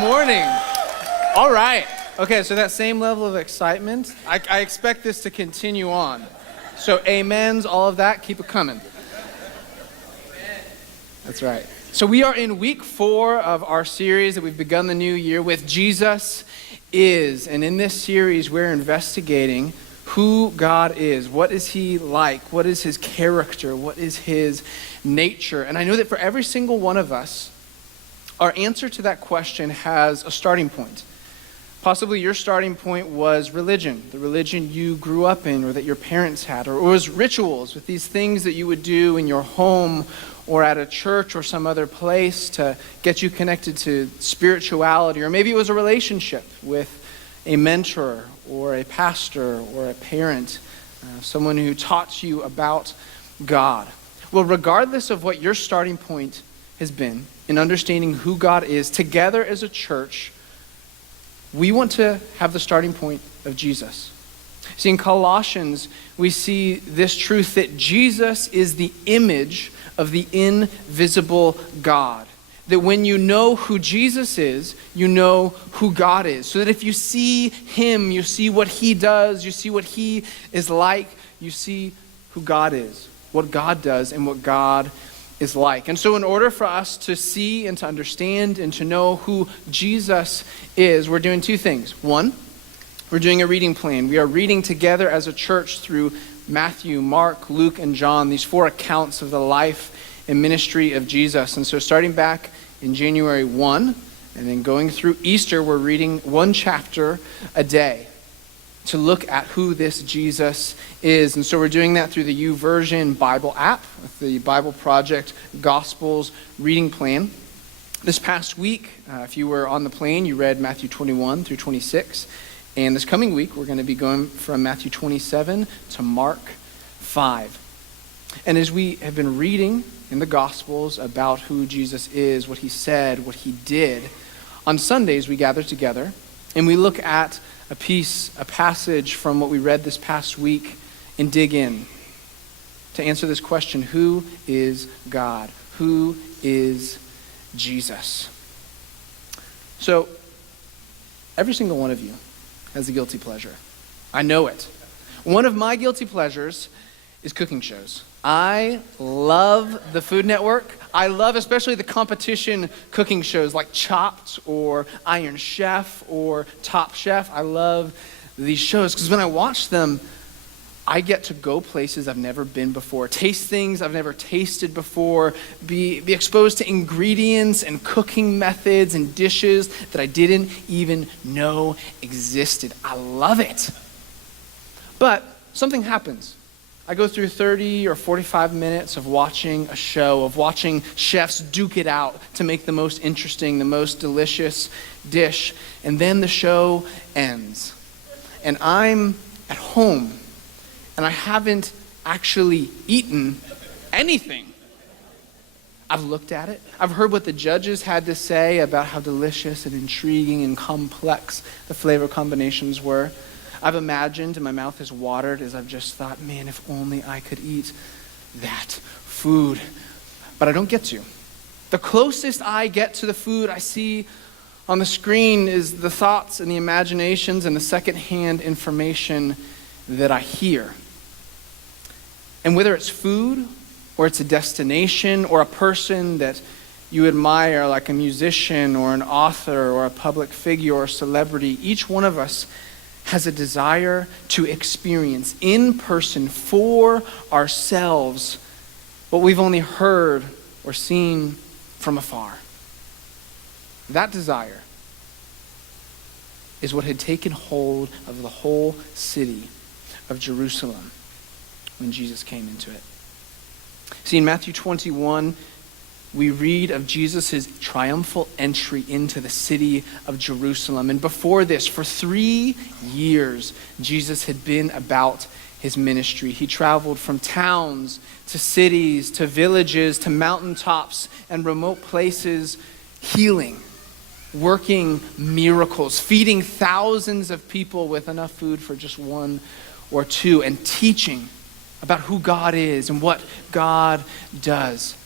Morning. All right. Okay, so that same level of excitement, I expect this to continue on. So amens, all of that, keep it coming. That's right. So we are in week 4 of our series that we've begun the new year with Jesus Is. And in this series, we're investigating who God is. What is he like? What is his character? What is his nature? And I know that for every single one of us, our answer to that question has a starting point. Possibly your starting point was religion, the religion you grew up in or that your parents had, or it was rituals with these things that you would do in your home or at a church or some other place to get you connected to spirituality, or maybe it was a relationship with a mentor or a pastor or a parent, someone who taught you about God. Well, regardless of what your starting point has been in understanding who God is, together as a church, we want to have the starting point of Jesus. See, in Colossians, we see this truth that Jesus is the image of the invisible God. That when you know who Jesus is, you know who God is. So that if you see him, you see what he does, you see what he is like, you see who God is, what God does, and what God is like. And so in order for us to see and to understand and to know who Jesus is, we're doing 2 things. 1, we're doing a reading plan. We are reading together as a church through Matthew, Mark, Luke, and John, these 4 accounts of the life and ministry of Jesus. And so starting back in January 1, and then going through Easter, we're reading 1 chapter a day to look at who this Jesus is. And so we're doing that through the YouVersion Bible app, with the Bible Project Gospels reading plan. This past week, if you were on the plane, you read Matthew 21 through 26. And this coming week, we're going to be going from Matthew 27 to Mark 5. And as we have been reading in the Gospels about who Jesus is, what he said, what he did, on Sundays we gather together and we look at a passage from what we read this past week and dig in to answer this question: who is God? Who is Jesus? So, every single one of you has a guilty pleasure. I know it. One of my guilty pleasures is cooking shows. I love the Food Network. I love especially the competition cooking shows like Chopped or Iron Chef or Top Chef. I love these shows because when I watch them, I get to go places I've never been before, taste things I've never tasted before, be exposed to ingredients and cooking methods and dishes that I didn't even know existed. I love it. But something happens. I go through 30 or 45 minutes of watching a show, of watching chefs duke it out to make the most interesting, the most delicious dish. And then the show ends. And I'm at home, and I haven't actually eaten anything. I've looked at it. I've heard what the judges had to say about how delicious and intriguing and complex the flavor combinations were. I've imagined, and my mouth has watered as I've just thought, man, if only I could eat that food. But I don't get to. The closest I get to the food I see on the screen is the thoughts and the imaginations and the secondhand information that I hear. And whether it's food, or it's a destination, or a person that you admire, like a musician or an author or a public figure or a celebrity, each one of us has a desire to experience in person for ourselves what we've only heard or seen from afar. That desire is what had taken hold of the whole city of Jerusalem when Jesus came into it. See, in Matthew 21, we read of Jesus' triumphal entry into the city of Jerusalem. And before this, for 3 years, Jesus had been about his ministry. He traveled from towns to cities to villages to mountaintops and remote places, healing, working miracles, feeding thousands of people with enough food for just 1 or 2, and teaching about who God is and what God does.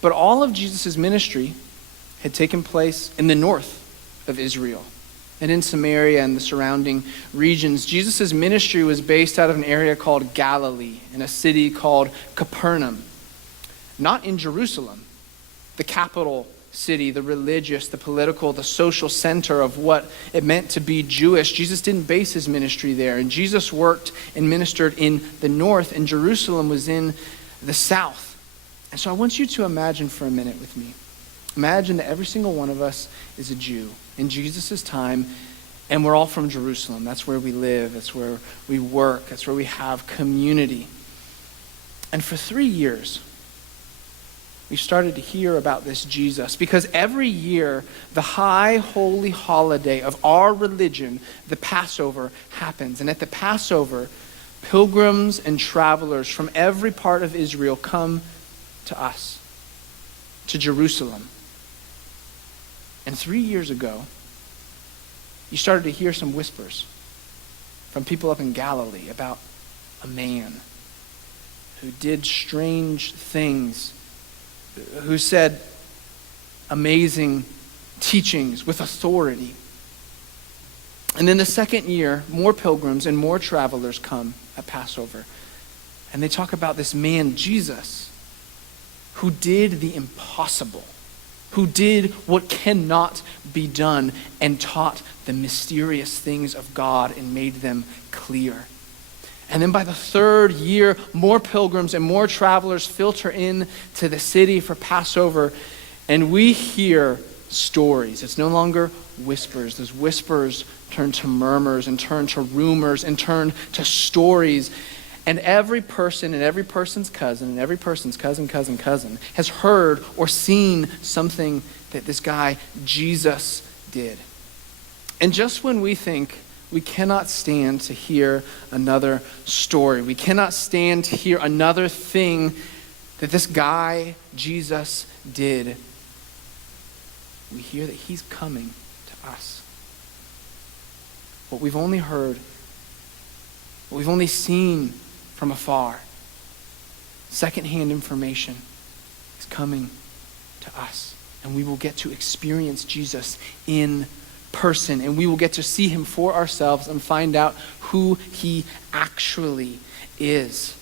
But all of Jesus' ministry had taken place in the north of Israel and in Samaria and the surrounding regions. Jesus' ministry was based out of an area called Galilee in a city called Capernaum, not in Jerusalem, the capital city, the religious, the political, the social center of what it meant to be Jewish. Jesus didn't base his ministry there, and Jesus worked and ministered in the north, and Jerusalem was in the south. And so I want you to imagine for a minute with me. Imagine that every single one of us is a Jew in Jesus' time, and we're all from Jerusalem. That's where we live. That's where we work. That's where we have community. And for 3 years, we started to hear about this Jesus, because every year, the high holy holiday of our religion, the Passover, happens. And at the Passover, pilgrims and travelers from every part of Israel come to us, to Jerusalem. And 3 years ago, you started to hear some whispers from people up in Galilee about a man who did strange things, who said amazing teachings with authority. And then the second year, more pilgrims and more travelers come at Passover. And they talk about this man, Jesus, who did the impossible, who did what cannot be done, and taught the mysterious things of God and made them clear. And then by the third year, more pilgrims and more travelers filter in to the city for Passover, and we hear stories. It's no longer whispers. Those whispers turn to murmurs and turn to rumors and turn to stories. And every person and every person's cousin and every person's cousin has heard or seen something that this guy Jesus did. And just when we think we cannot stand to hear another story, we cannot stand to hear another thing that this guy Jesus did, we hear that he's coming to us. What we've only heard, what we've only seen from afar, secondhand information, is coming to us. And we will get to experience Jesus in person, and we will get to see him for ourselves and find out who he actually is.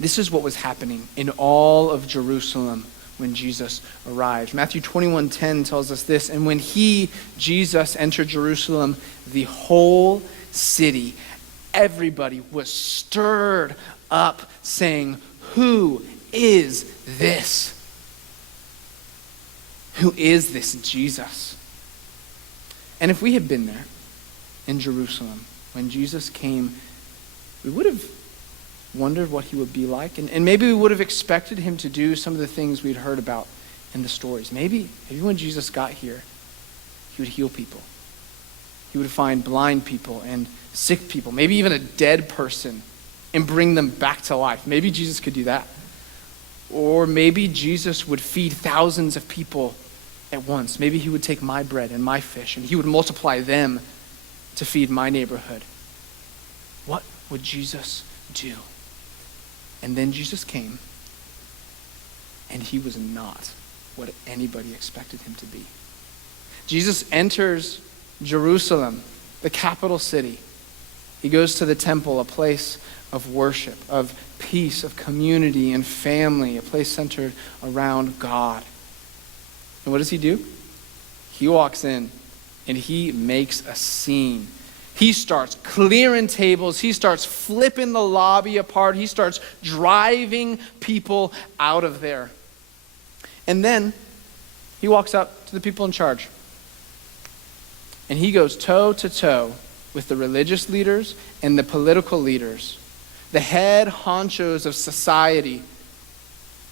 This is what was happening in all of Jerusalem when Jesus arrived. Matthew 21:10 tells us this: and when he, Jesus, entered Jerusalem, the whole city, everybody was stirred up, saying, "Who is this? Who is this Jesus?" And if we had been there in Jerusalem when Jesus came, we would have wondered what he would be like. And maybe we would have expected him to do some of the things we'd heard about in the stories. Maybe when Jesus got here, he would heal people. He would find blind people and sick people, maybe even a dead person, and bring them back to life. Maybe Jesus could do that. Or maybe Jesus would feed thousands of people at once. Maybe he would take my bread and my fish and he would multiply them to feed my neighborhood. What would Jesus do? And then Jesus came, and he was not what anybody expected him to be. Jesus enters Jerusalem, the capital city. He goes to the temple, a place of worship, of peace, of community and family, a place centered around God. And what does he do? He walks in and he makes a scene. He starts clearing tables. He starts flipping the lobby apart. He starts driving people out of there. And then he walks up to the people in charge. And he goes toe to toe with the religious leaders and the political leaders, the head honchos of society.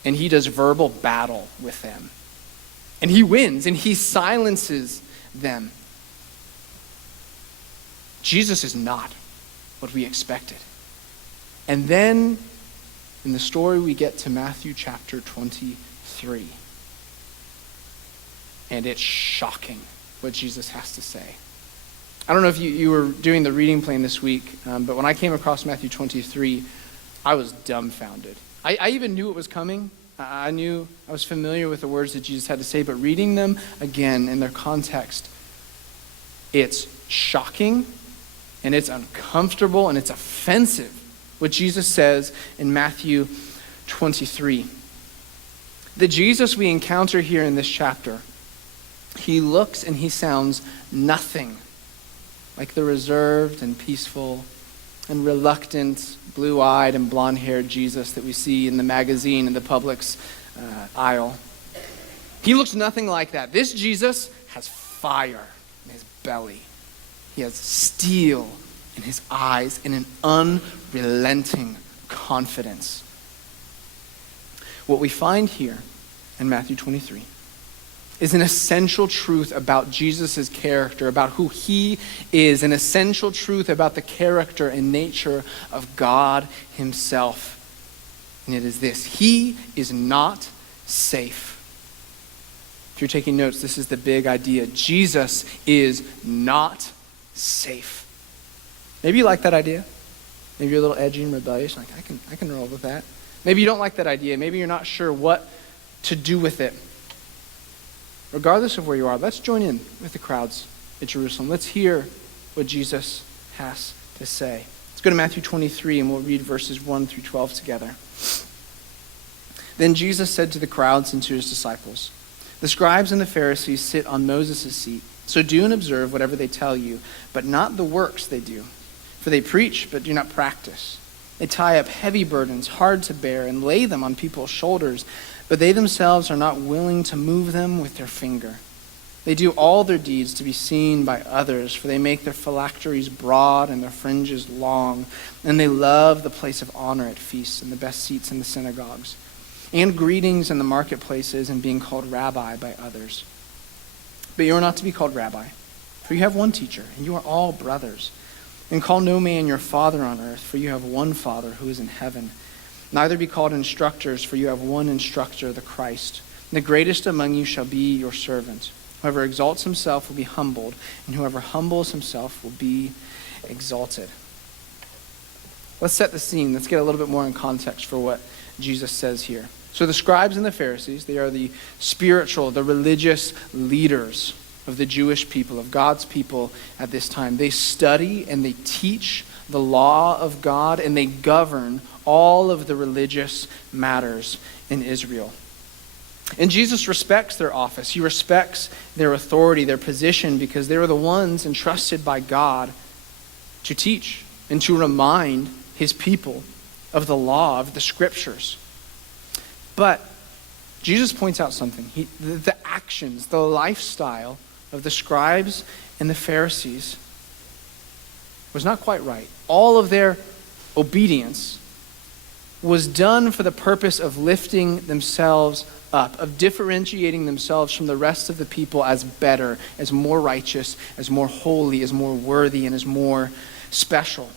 And he does verbal battle with them. And he wins, and he silences them. Jesus is not what we expected. And then in the story we get to Matthew chapter 23. And it's shocking what Jesus has to say. I don't know if you were doing the reading plan this week, but when I came across Matthew 23, I was dumbfounded. I even knew it was coming, I knew I was familiar with the words that Jesus had to say, but reading them again in their context, it's shocking and it's uncomfortable and it's offensive what Jesus says in Matthew 23. The Jesus we encounter here in this chapter, he looks and he sounds nothing like the reserved and peaceful and reluctant, blue-eyed and blonde-haired Jesus that we see in the magazine in the Publix aisle. He looks nothing like that. This Jesus has fire in his belly. He has steel in his eyes and an unrelenting confidence. What we find here in Matthew 23 is an essential truth about Jesus' character, about who he is, an essential truth about the character and nature of God himself. And it is this: he is not safe. If you're taking notes, this is the big idea. Jesus is not safe. Maybe you like that idea. Maybe you're a little edgy and rebellious. Like, I can roll with that. Maybe you don't like that idea. Maybe you're not sure what to do with it. Regardless of where you are, let's join in with the crowds at Jerusalem. Let's hear what Jesus has to say. Let's go to Matthew 23 and we'll read verses 1 through 12 together. Then Jesus said to the crowds and to his disciples, "The scribes and the Pharisees sit on Moses' seat. So do and observe whatever they tell you, but not the works they do. For they preach, but do not practice. They tie up heavy burdens, hard to bear, and lay them on people's shoulders, but they themselves are not willing to move them with their finger. They do all their deeds to be seen by others, for they make their phylacteries broad and their fringes long, and they love the place of honor at feasts and the best seats in the synagogues, and greetings in the marketplaces and being called rabbi by others. But you are not to be called rabbi, for you have one teacher, and you are all brothers. And call no man your father on earth, for you have one Father who is in heaven. Neither be called instructors, for you have one instructor, the Christ. The greatest among you shall be your servant. Whoever exalts himself will be humbled, and whoever humbles himself will be exalted." Let's set the scene. Let's get a little bit more in context for what Jesus says here. So the scribes and the Pharisees, they are the spiritual, the religious leaders of the Jewish people, of God's people at this time. They study and they teach the law of God, and they govern all of the religious matters in Israel. And Jesus respects their office. He respects their authority, their position, because they were the ones entrusted by God to teach and to remind his people of the law, of the scriptures. But Jesus points out something. The actions, the lifestyle of the scribes and the Pharisees was not quite right. All of their obedience was done for the purpose of lifting themselves up, of differentiating themselves from the rest of the people as better, as more righteous, as more holy, as more worthy, and as more special.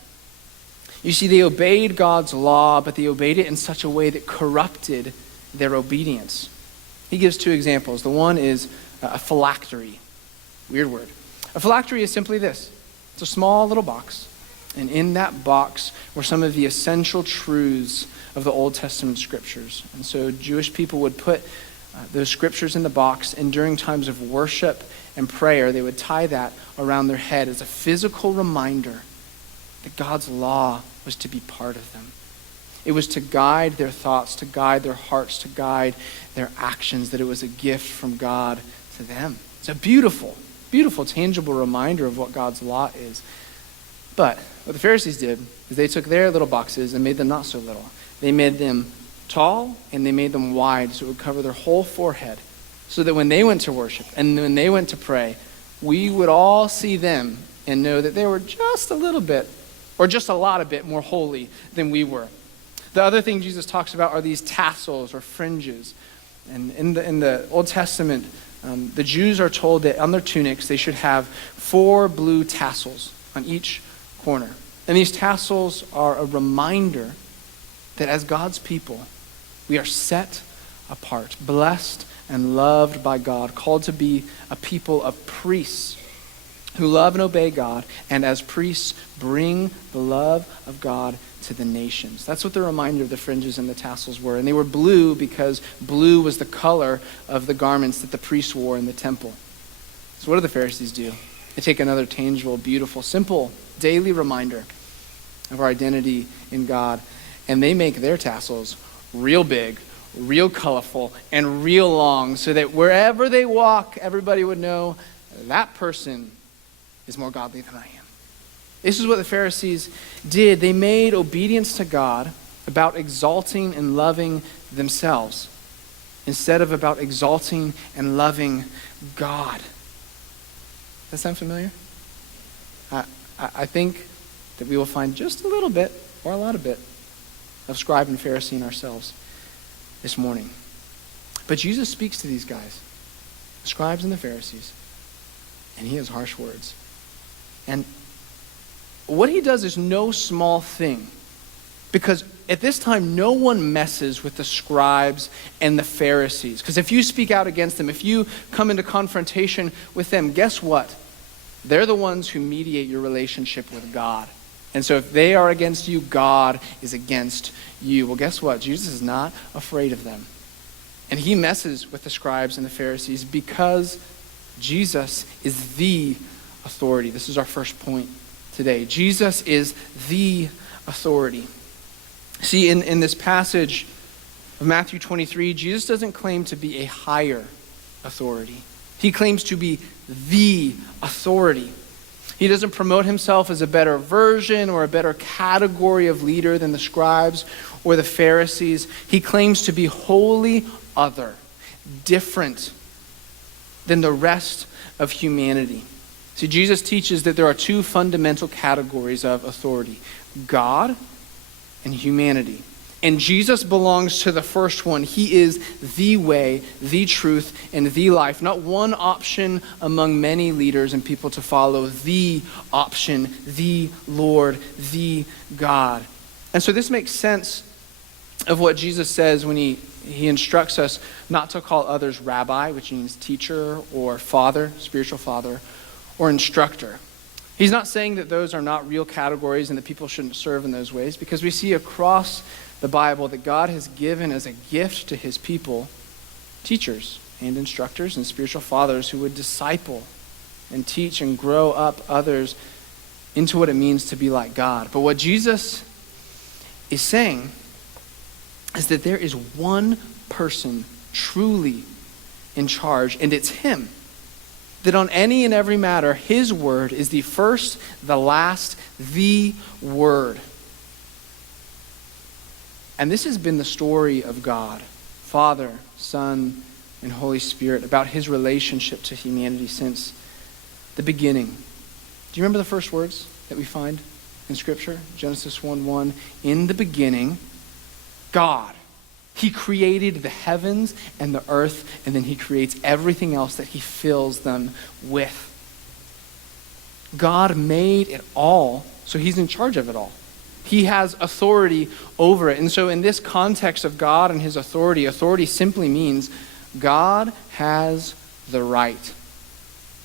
You see, they obeyed God's law, but they obeyed it in such a way that corrupted their obedience. He gives two examples. The one is a phylactery. Weird word. A phylactery is simply this. It's a small little box, and in that box were some of the essential truths of the Old Testament scriptures. And so Jewish people would put those scriptures in the box, and during times of worship and prayer, they would tie that around their head as a physical reminder that God's law was to be part of them. It was to guide their thoughts, to guide their hearts, to guide their actions, that it was a gift from God to them. It's a beautiful, beautiful, tangible reminder of what God's law is. But what the Pharisees did is they took their little boxes and made them not so little. They made them tall and they made them wide so it would cover their whole forehead, so that when they went to worship and when they went to pray, we would all see them and know that they were just a little bit, or just a lot of bit more holy than we were. The other thing Jesus talks about are these tassels or fringes. And in the Old Testament, the Jews are told that on their tunics they should have 4 blue tassels on each corner. And these tassels are a reminder that as God's people, we are set apart, blessed and loved by God, called to be a people of priests, who love and obey God, and as priests bring the love of God to the nations. That's what the reminder of the fringes and the tassels were. And they were blue because blue was the color of the garments that the priests wore in the temple. So what do the Pharisees do? They take another tangible, beautiful, simple, daily reminder of our identity in God, and they make their tassels real big, real colorful, and real long, so that wherever they walk, everybody would know that person is more godly than I am. This is what the Pharisees did. They made obedience to God about exalting and loving themselves instead of about exalting and loving God. Does that sound familiar? I think that we will find just a little bit, or a lot of bit, of scribe and Pharisee in ourselves this morning. But Jesus speaks to these guys, the scribes and the Pharisees, and he has harsh words. And what he does is no small thing, because at this time, no one messes with the scribes and the Pharisees. Because if you speak out against them, if you come into confrontation with them, guess what? They're the ones who mediate your relationship with God. And so if they are against you, God is against you. Well, guess what? Jesus is not afraid of them. And he messes with the scribes and the Pharisees because Jesus is the authority. This is our first point today. Jesus is the authority. See, in this passage of Matthew 23, Jesus doesn't claim to be a higher authority. He claims to be the authority. He doesn't promote himself as a better version or a better category of leader than the scribes or the Pharisees. He claims to be wholly other, different than the rest of humanity. See, Jesus teaches that there are two fundamental categories of authority: God and humanity. And Jesus belongs to the first one. He is the way, the truth, and the life. Not one option among many leaders and people to follow. The option, the Lord, the God. And so this makes sense of what Jesus says when he instructs us not to call others rabbi, which means teacher, or father, spiritual father, or instructor. He's not saying that those are not real categories and that people shouldn't serve in those ways, because we see across the Bible that God has given as a gift to his people teachers and instructors and spiritual fathers who would disciple and teach and grow up others into what it means to be like God. But what Jesus is saying is that there is one person truly in charge, and it's him. That on any and every matter, his word is the first, the last, the word. And this has been the story of God, Father, Son, and Holy Spirit, about his relationship to humanity since the beginning. Do you remember the first words that we find in Scripture? Genesis 1:1, in the beginning, God. He created the heavens and the earth, and then he creates everything else that he fills them with. God made it all, so he's in charge of it all. He has authority over it. And so in this context of God and his authority, authority simply means God has the right.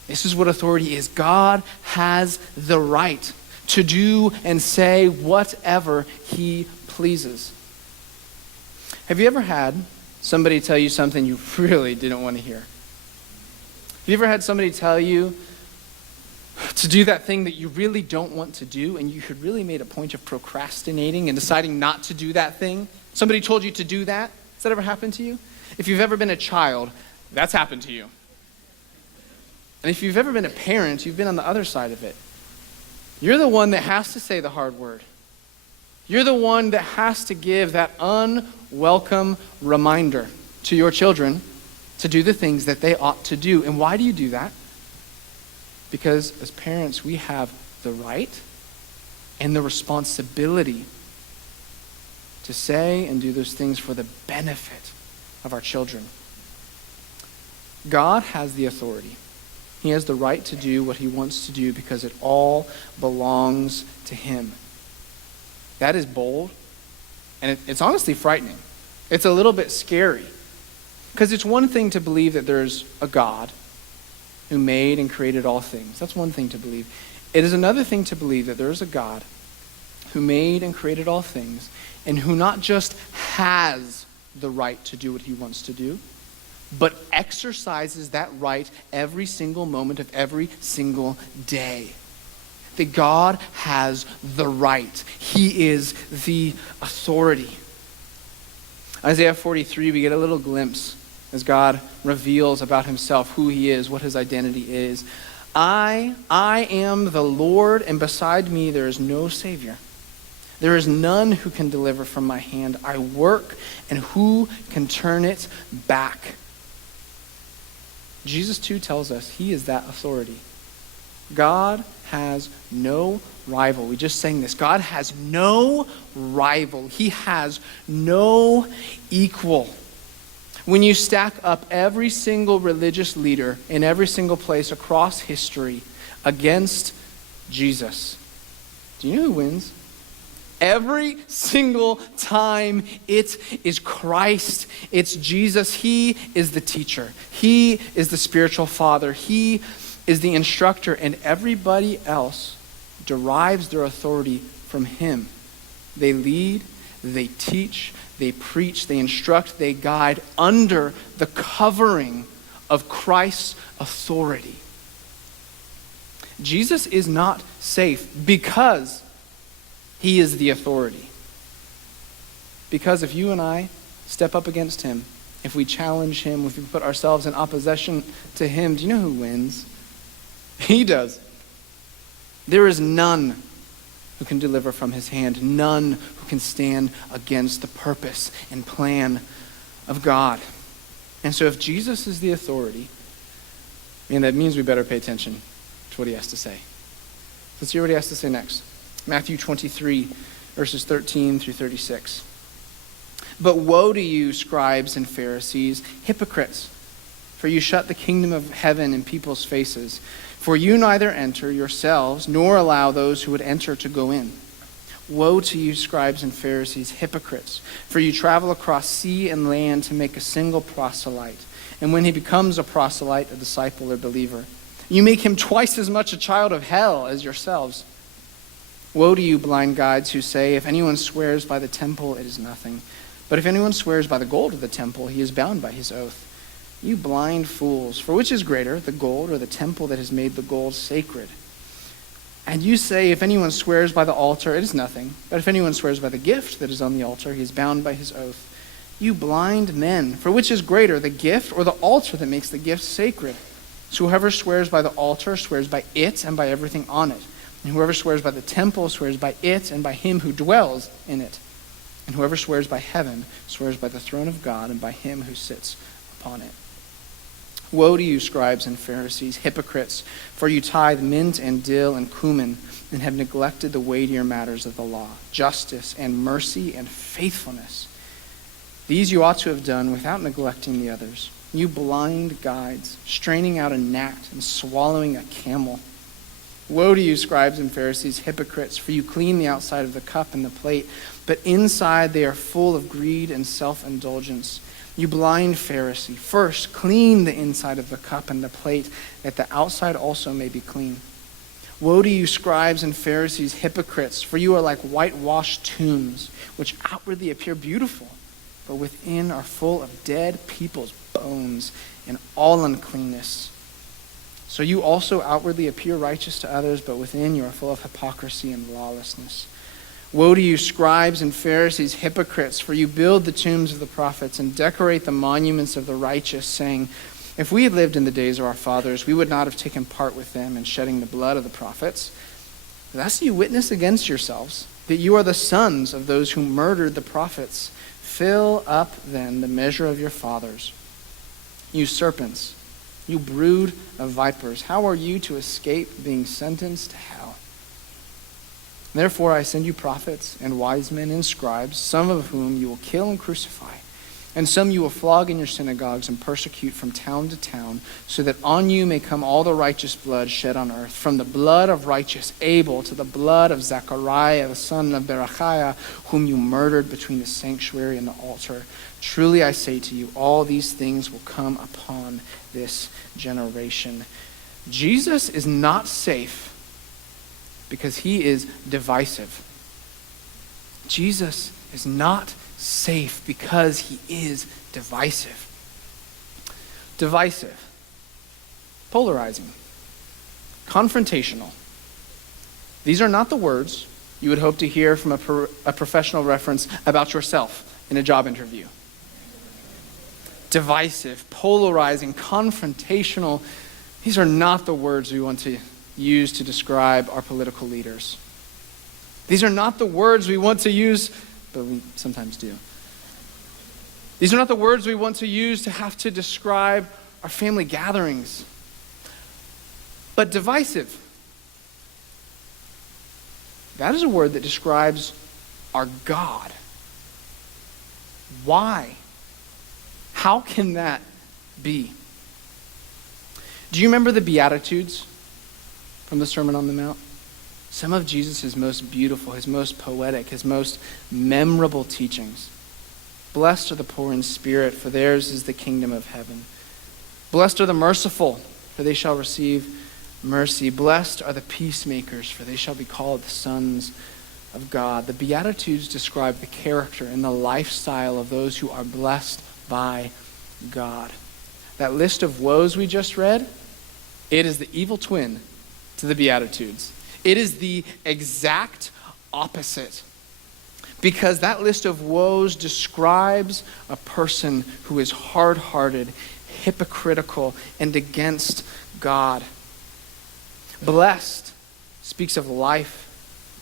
This is what authority is. God has the right to do and say whatever he pleases. Have you ever had somebody tell you something you really didn't want to hear? Have you ever had somebody tell you to do that thing that you really don't want to do, and you had really made a point of procrastinating and deciding not to do that thing? Somebody told you to do that? Has that ever happened to you? If you've ever been a child, that's happened to you. And if you've ever been a parent, you've been on the other side of it. You're the one that has to say the hard word. You're the one that has to give that unwelcome reminder to your children to do the things that they ought to do. And why do you do that? Because as parents, we have the right and the responsibility to say and do those things for the benefit of our children. God has the authority. He has the right to do what he wants to do because it all belongs to him. That is bold, and it's honestly frightening. It's a little bit scary, because it's one thing to believe that there's a God, who made and created all things. That's one thing to believe. It is another thing to believe that there is a God who made and created all things, and who not just has the right to do what he wants to do, but exercises that right every single moment of every single day. That God has the right. He is the authority. Isaiah 43, we get a little glimpse as God reveals about himself, who he is, what his identity is. I am the Lord, and beside me there is no Savior. There is none who can deliver from my hand. I work, and who can turn it back? Jesus too tells us he is that authority. God has no rival. We just sang this. God has no rival. He has no equal. When you stack up every single religious leader in every single place across history against Jesus, do you know who wins? Every single time it is Christ. It's Jesus. He is the teacher. He is the spiritual father. He is the instructor, and everybody else derives their authority from him. They lead, they teach, they preach, they instruct, they guide under the covering of Christ's authority. Jesus is not safe because he is the authority. Because if you and I step up against him, if we challenge him, if we put ourselves in opposition to him, do you know who wins? He does. There is none who can deliver from his hand, none who can stand against the purpose and plan of God. And so if Jesus is the authority, that means we better pay attention to what he has to say. Let's hear what he has to say next. Matthew 23, verses 13 through 36. But woe to you, scribes and Pharisees, hypocrites, for you shut the kingdom of heaven in people's faces. For you neither enter yourselves, nor allow those who would enter to go in. Woe to you, scribes and Pharisees, hypocrites, for you travel across sea and land to make a single proselyte. And when he becomes a proselyte, a disciple or believer, you make him twice as much a child of hell as yourselves. Woe to you, blind guides, who say, if anyone swears by the temple, it is nothing. But if anyone swears by the gold of the temple, he is bound by his oath. You blind fools, for which is greater, the gold or the temple that has made the gold sacred? And you say, if anyone swears by the altar, it is nothing. But if anyone swears by the gift that is on the altar, he is bound by his oath. You blind men, for which is greater, the gift or the altar that makes the gift sacred? So whoever swears by the altar swears by it and by everything on it. And whoever swears by the temple swears by it and by him who dwells in it. And whoever swears by heaven swears by the throne of God and by him who sits upon it. Woe to you, scribes and Pharisees, hypocrites, for you tithe mint and dill and cumin, and have neglected the weightier matters of the law, justice and mercy and faithfulness. These you ought to have done without neglecting the others. You blind guides, straining out a gnat and swallowing a camel. Woe to you, scribes and Pharisees, hypocrites, for you clean the outside of the cup and the plate, but inside they are full of greed and self-indulgence. You blind Pharisee, first clean the inside of the cup and the plate, that the outside also may be clean. Woe to you, scribes and Pharisees, hypocrites, for you are like whitewashed tombs, which outwardly appear beautiful, but within are full of dead people's bones and all uncleanness. So you also outwardly appear righteous to others, but within you are full of hypocrisy and lawlessness. Woe to you, scribes and Pharisees, hypocrites, for you build the tombs of the prophets and decorate the monuments of the righteous, saying, if we had lived in the days of our fathers, we would not have taken part with them in shedding the blood of the prophets. Thus you witness against yourselves that you are the sons of those who murdered the prophets. Fill up then the measure of your fathers. You serpents, you brood of vipers, how are you to escape being sentenced to hell? Therefore I send you prophets and wise men and scribes, some of whom you will kill and crucify, and some you will flog in your synagogues and persecute from town to town, so that on you may come all the righteous blood shed on earth, from the blood of righteous Abel to the blood of Zechariah, the son of Berechiah, whom you murdered between the sanctuary and the altar. Truly I say to you, all these things will come upon this generation. Jesus is not safe because he is divisive. Jesus is not safe because he is divisive. Divisive, polarizing, confrontational. These are not the words you would hope to hear from a professional reference about yourself in a job interview. Divisive, polarizing, confrontational. These are not the words we want to use to describe our political leaders. These are not the words we want to use, but we sometimes do. These are not the words we want to use to have to describe our family gatherings. But divisive, that is a word that describes our God. Why? How can that be? Do you remember the Beatitudes from the Sermon on the Mount? Some of Jesus' most beautiful, his most poetic, his most memorable teachings. Blessed are the poor in spirit, for theirs is the kingdom of heaven. Blessed are the merciful, for they shall receive mercy. Blessed are the peacemakers, for they shall be called the sons of God. The Beatitudes describe the character and the lifestyle of those who are blessed by God. That list of woes we just read, it is the evil twin to the Beatitudes. It is the exact opposite. Because that list of woes describes a person who is hard-hearted, hypocritical, and against God. Blessed speaks of life,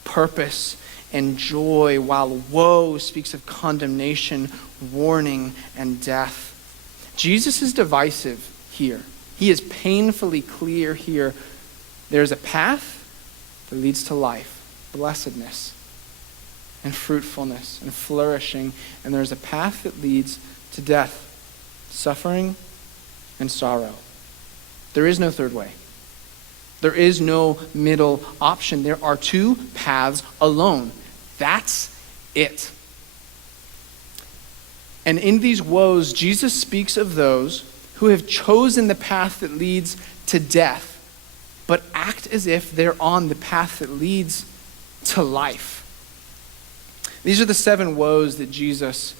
purpose, and joy, while woe speaks of condemnation, warning, and death. Jesus is divisive here. He is painfully clear here. There's a path that leads to life, blessedness, and fruitfulness, and flourishing. And there's a path that leads to death, suffering, and sorrow. There is no third way. There is no middle option. There are two paths alone. That's it. And in these woes, Jesus speaks of those who have chosen the path that leads to death, but act as if they're on the path that leads to life. These are the 7 woes that Jesus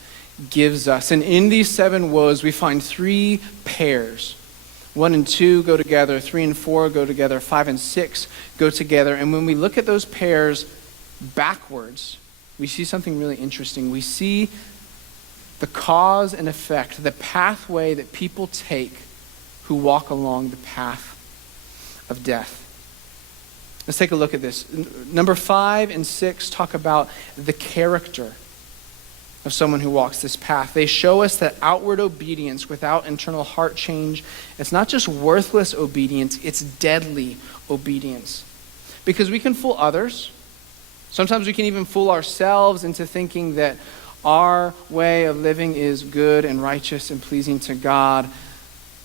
gives us. And in these 7 woes, we find 3 pairs. 1 and 2 go together, 3 and 4 go together, 5 and 6 go together. And when we look at those pairs backwards, we see something really interesting. We see the cause and effect, the pathway that people take who walk along the path of death. Let's take a look at this. Number 5 and 6 talk about the character of someone who walks this path. They show us that outward obedience without internal heart change, it's not just worthless obedience, it's deadly obedience. Because we can fool others. Sometimes we can even fool ourselves into thinking that our way of living is good and righteous and pleasing to God,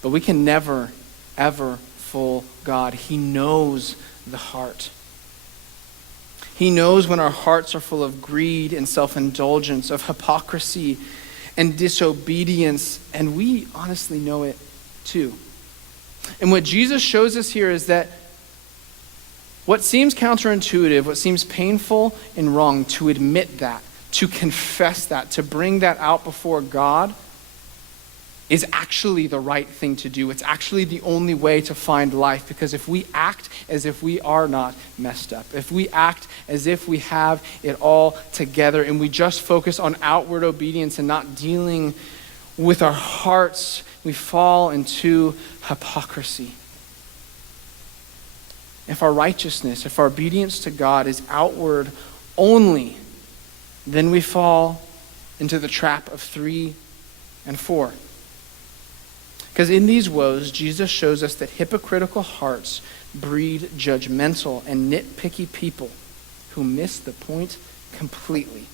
but we can never, ever fool God. He knows the heart. He knows when our hearts are full of greed and self-indulgence, of hypocrisy and disobedience, and we honestly know it too. And what Jesus shows us here is that what seems counterintuitive, what seems painful and wrong, to admit that, to confess that, to bring that out before God, is actually the right thing to do. It's actually the only way to find life, because if we act as if we are not messed up, if we act as if we have it all together, and we just focus on outward obedience and not dealing with our hearts, we fall into hypocrisy. If our righteousness, if our obedience to God is outward only, then we fall into the trap of 3 and 4. Because in these woes, Jesus shows us that hypocritical hearts breed judgmental and nitpicky people who miss the point completely.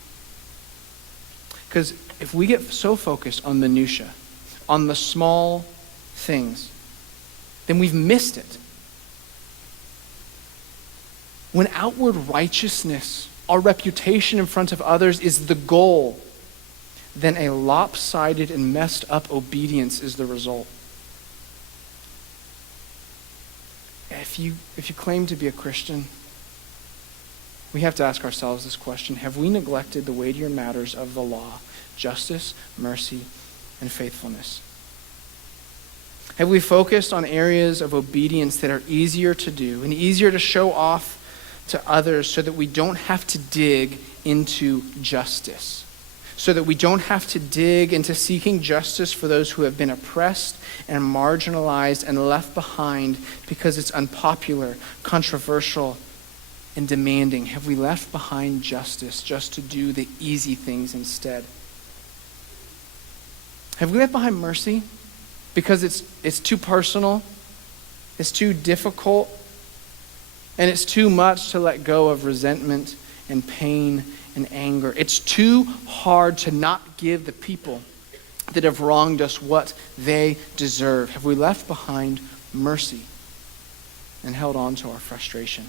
Because if we get so focused on minutia, on the small things, then we've missed it. When outward righteousness, our reputation in front of others, is the goal, then a lopsided and messed up obedience is the result. if you claim to be a Christian, we have to ask ourselves this question: have we neglected the weightier matters of the law, justice, mercy, and faithfulness? Have we focused on areas of obedience that are easier to do and easier to show off to others so that we don't have to dig into justice? So that we don't have to dig into seeking justice for those who have been oppressed and marginalized and left behind because it's unpopular, controversial, and demanding? Have we left behind justice just to do the easy things instead? Have we left behind mercy because it's too personal, it's too difficult, and it's too much to let go of resentment and pain and anger? It's too hard to not give the people that have wronged us what they deserve. Have we left behind mercy and held on to our frustration?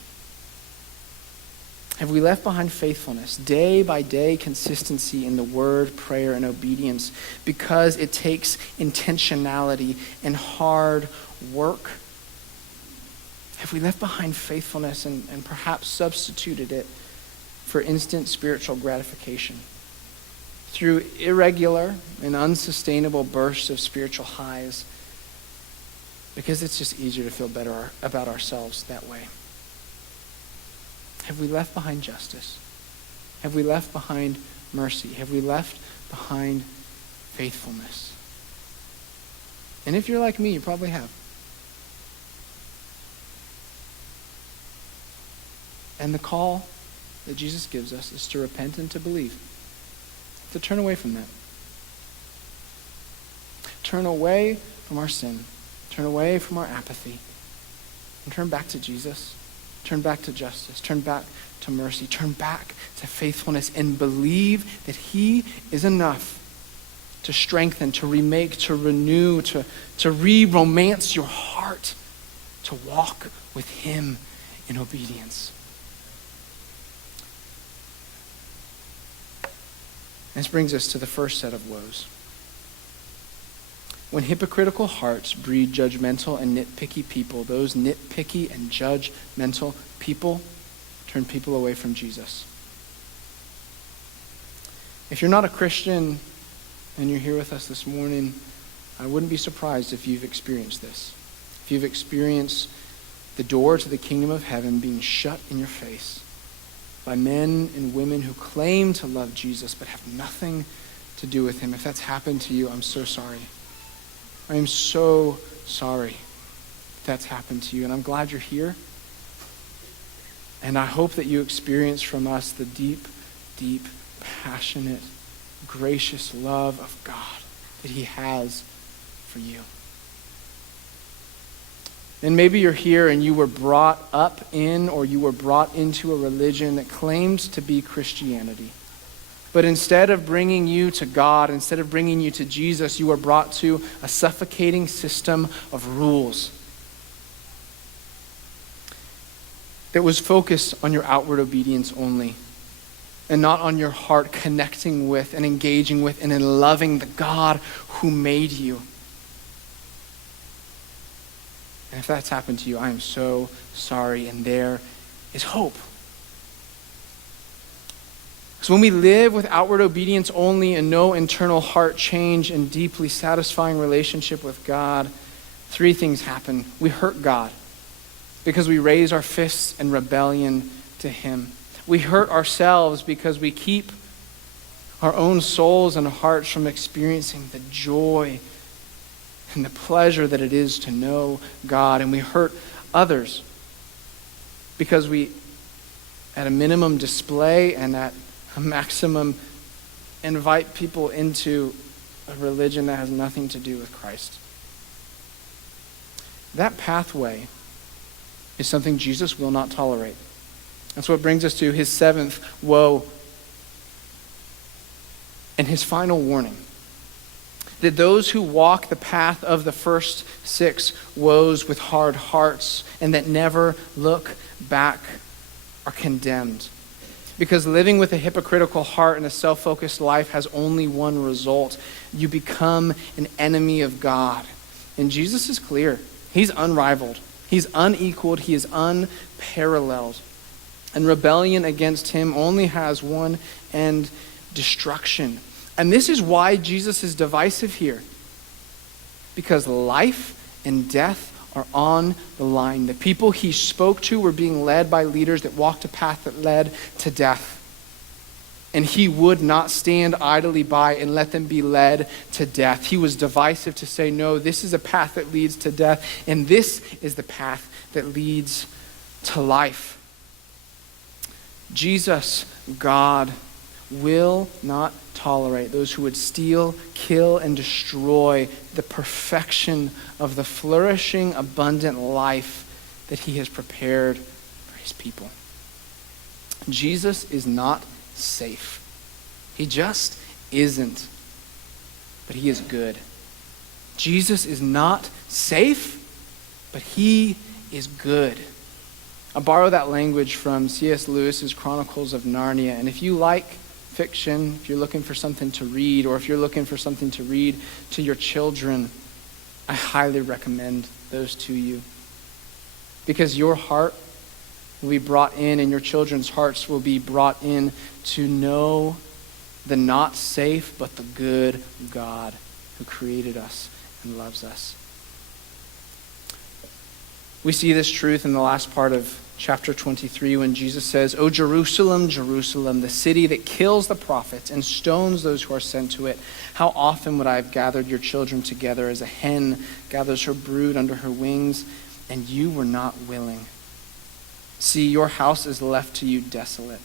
Have we left behind faithfulness, day by day consistency in the word, prayer, and obedience because it takes intentionality and hard work? Have we left behind faithfulness and perhaps substituted it for instant spiritual gratification through irregular and unsustainable bursts of spiritual highs because it's just easier to feel better about ourselves that way? Have we left behind justice? Have we left behind mercy? Have we left behind faithfulness? And if you're like me, you probably have. And the call that Jesus gives us is to repent and to believe, to turn away from that. Turn away from our sin, turn away from our apathy, and turn back to Jesus. Turn back to justice. Turn back to mercy. Turn back to faithfulness and believe that he is enough to strengthen, to remake, to renew, to re-romance your heart, to walk with him in obedience. This brings us to the first set of woes. When hypocritical hearts breed judgmental and nitpicky people, those nitpicky and judgmental people turn people away from Jesus. If you're not a Christian and you're here with us this morning, I wouldn't be surprised if you've experienced this. If you've experienced the door to the kingdom of heaven being shut in your face by men and women who claim to love Jesus but have nothing to do with him. If that's happened to you, I'm so sorry. I am so sorry that's happened to you, and I'm glad you're here. And I hope that you experience from us the deep, deep, passionate, gracious love of God that he has for you. And maybe you're here and you were brought up in or you were brought into a religion that claims to be Christianity. But instead of bringing you to God, instead of bringing you to Jesus, you were brought to a suffocating system of rules that was focused on your outward obedience only and not on your heart connecting with and engaging with and in loving the God who made you. And if that's happened to you, I am so sorry, and there is hope. So when we live with outward obedience only and no internal heart change and deeply satisfying relationship with God, three things happen. We hurt God because we raise our fists in rebellion to him. We hurt ourselves because we keep our own souls and hearts from experiencing the joy and the pleasure that it is to know God. And we hurt others because we, at a minimum, display and at a maximum, invite people into a religion that has nothing to do with Christ. That pathway is something Jesus will not tolerate. That's what brings us to his seventh woe and his final warning. That those who walk the path of the first six woes with hard hearts and that never look back are condemned. Because living with a hypocritical heart and a self-focused life has only one result. You become an enemy of God. And Jesus is clear. He's unrivaled. He's unequaled. He is unparalleled. And rebellion against him only has one end: destruction. And this is why Jesus is divisive here. Because life and death are on the line. The people he spoke to were being led by leaders that walked a path that led to death. And he would not stand idly by and let them be led to death. He was divisive to say, no, this is a path that leads to death, and this is the path that leads to life. Jesus, God, will not tolerate those who would steal, kill, and destroy the perfection of the flourishing, abundant life that he has prepared for his people. Jesus is not safe. He just isn't. But he is good. Jesus is not safe, but he is good. I borrow that language from C.S. Lewis's Chronicles of Narnia. And if you like fiction, if you're looking for something to read, or if you're looking for something to read to your children, I highly recommend those to you. Because your heart will be brought in, and your children's hearts will be brought in to know the not safe, but the good God who created us and loves us. We see this truth in the last part of chapter 23 when Jesus says, "O Jerusalem, Jerusalem, the city that kills the prophets and stones those who are sent to it, how often would I have gathered your children together as a hen gathers her brood under her wings, and you were not willing. See, your house is left to you desolate.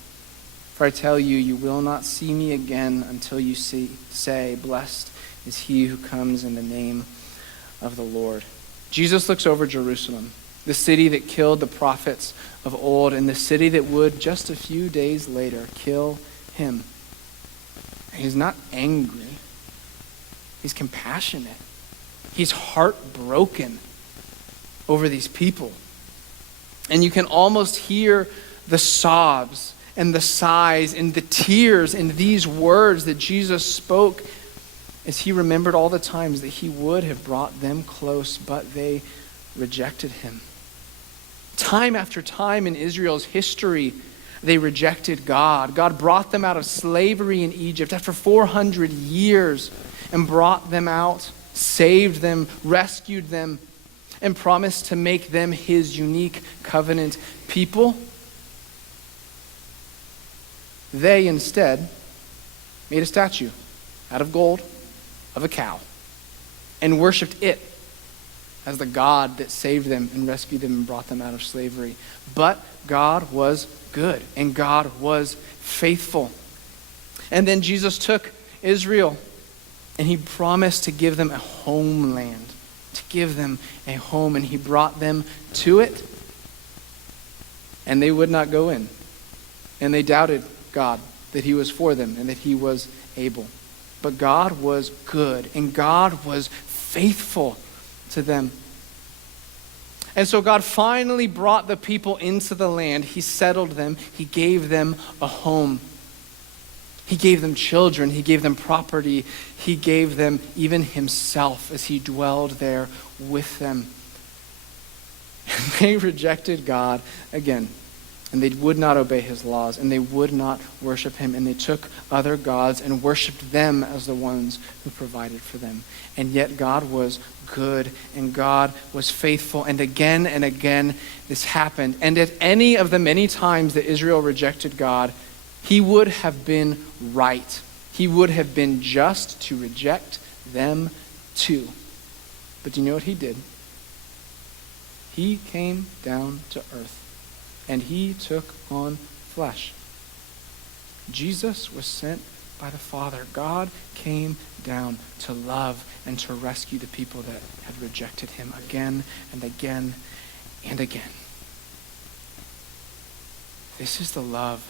For I tell you, you will not see me again until you say, blessed is he who comes in the name of the Lord." Jesus looks over Jerusalem, the city that killed the prophets of old, and the city that would, just a few days later, kill him. And he's not angry. He's compassionate. He's heartbroken over these people. And you can almost hear the sobs and the sighs and the tears in these words that Jesus spoke as he remembered all the times that he would have brought them close, but they rejected him. Time after time in Israel's history, they rejected God. God brought them out of slavery in Egypt after 400 years and brought them out, saved them, rescued them, and promised to make them his unique covenant people. They instead made a statue out of gold of a cow and worshiped it as the God that saved them and rescued them and brought them out of slavery. But God was good and God was faithful. And then Jesus took Israel and he promised to give them a homeland, to give them a home, and he brought them to it. And they would not go in. And they doubted God, that he was for them and that he was able. But God was good and God was faithful to them. And so God finally brought the people into the land. He settled them. He gave them a home. He gave them children. He gave them property. He gave them even himself as he dwelled there with them. And they rejected God again. And they would not obey his laws. And they would not worship him. And they took other gods and worshiped them as the ones who provided for them. And yet God was good and God was faithful. And again, this happened. And at any of the many times that Israel rejected God, he would have been right. He would have been just to reject them too. But do you know what he did? He came down to earth and he took on flesh. Jesus was sent by the Father. God came down to love and to rescue the people that had rejected him again and again and again. This is the love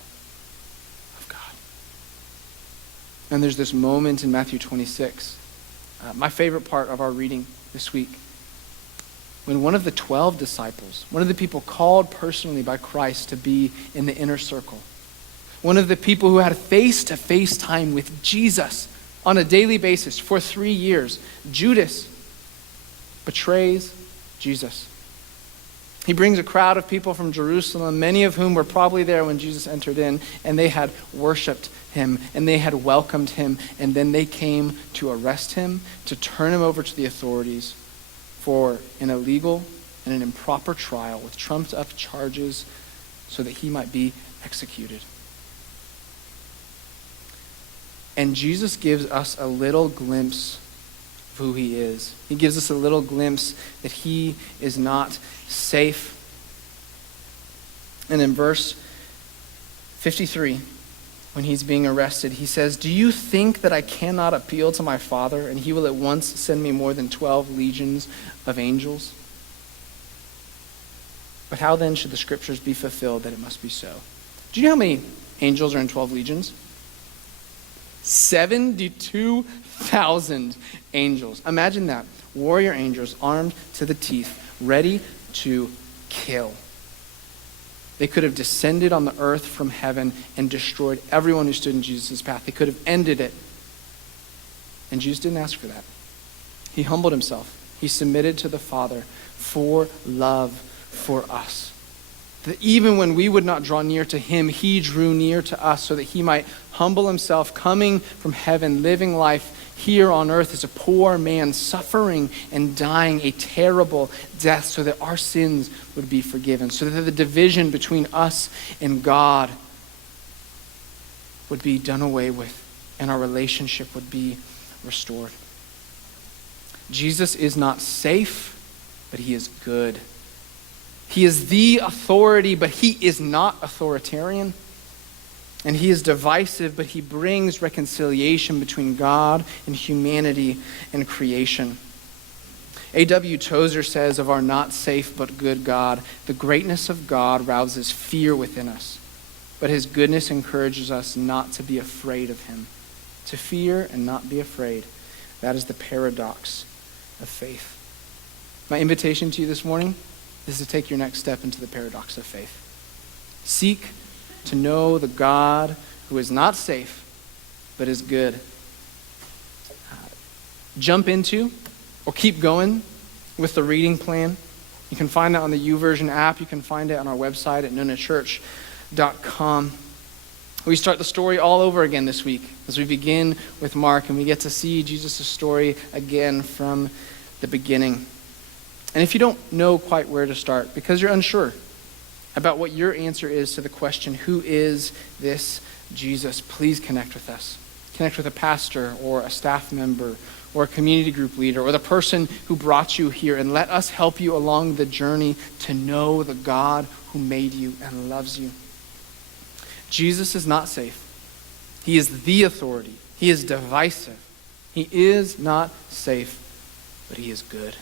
of God. And there's this moment in Matthew 26, my favorite part of our reading this week, when one of the 12 disciples, one of the people called personally by Christ to be in the inner circle, one of the people who had face-to-face time with Jesus on a daily basis for 3 years, Judas, betrays Jesus. He brings a crowd of people from Jerusalem, many of whom were probably there when Jesus entered in, and they had worshiped him, and they had welcomed him, and then they came to arrest him, to turn him over to the authorities for an illegal and an improper trial with trumped up charges so that he might be executed. And Jesus gives us a little glimpse of who he is. He gives us a little glimpse that he is not safe. And in verse 53, when he's being arrested, he says, "Do you think that I cannot appeal to my Father, and he will at once send me more than 12 legions of angels? But how then should the scriptures be fulfilled that it must be so?" Do you know how many angels are in 12 legions? 72,000 angels. Imagine that. Warrior angels armed to the teeth, ready to kill. They could have descended on the earth from heaven and destroyed everyone who stood in Jesus' path. They could have ended it. And Jesus didn't ask for that. He humbled himself. He submitted to the Father for love for us. That even when we would not draw near to him, he drew near to us so that he might humble himself, coming from heaven, living life here on earth as a poor man, suffering and dying a terrible death so that our sins would be forgiven, so that the division between us and God would be done away with and our relationship would be restored. Jesus is not safe, but he is good. He is the authority, but he is not authoritarian. And he is divisive, but he brings reconciliation between God and humanity and creation. A.W. Tozer says of our not safe but good God, "The greatness of God rouses fear within us, but his goodness encourages us not to be afraid of him." To fear and not be afraid, that is the paradox of faith. My invitation to you this morning is to take your next step into the paradox of faith. Seek to know the God who is not safe, but is good. Jump into or keep going with the reading plan. You can find it on the YouVersion app. You can find it on our website at nonachurch.com. We start the story all over again this week as we begin with Mark, and we get to see Jesus' story again from the beginning. And if you don't know quite where to start, because you're unsure about what your answer is to the question, who is this Jesus, please connect with us. Connect with a pastor or a staff member or a community group leader or the person who brought you here, and let us help you along the journey to know the God who made you and loves you. Jesus is not safe. He is the authority. He is divisive. He is not safe, but he is good.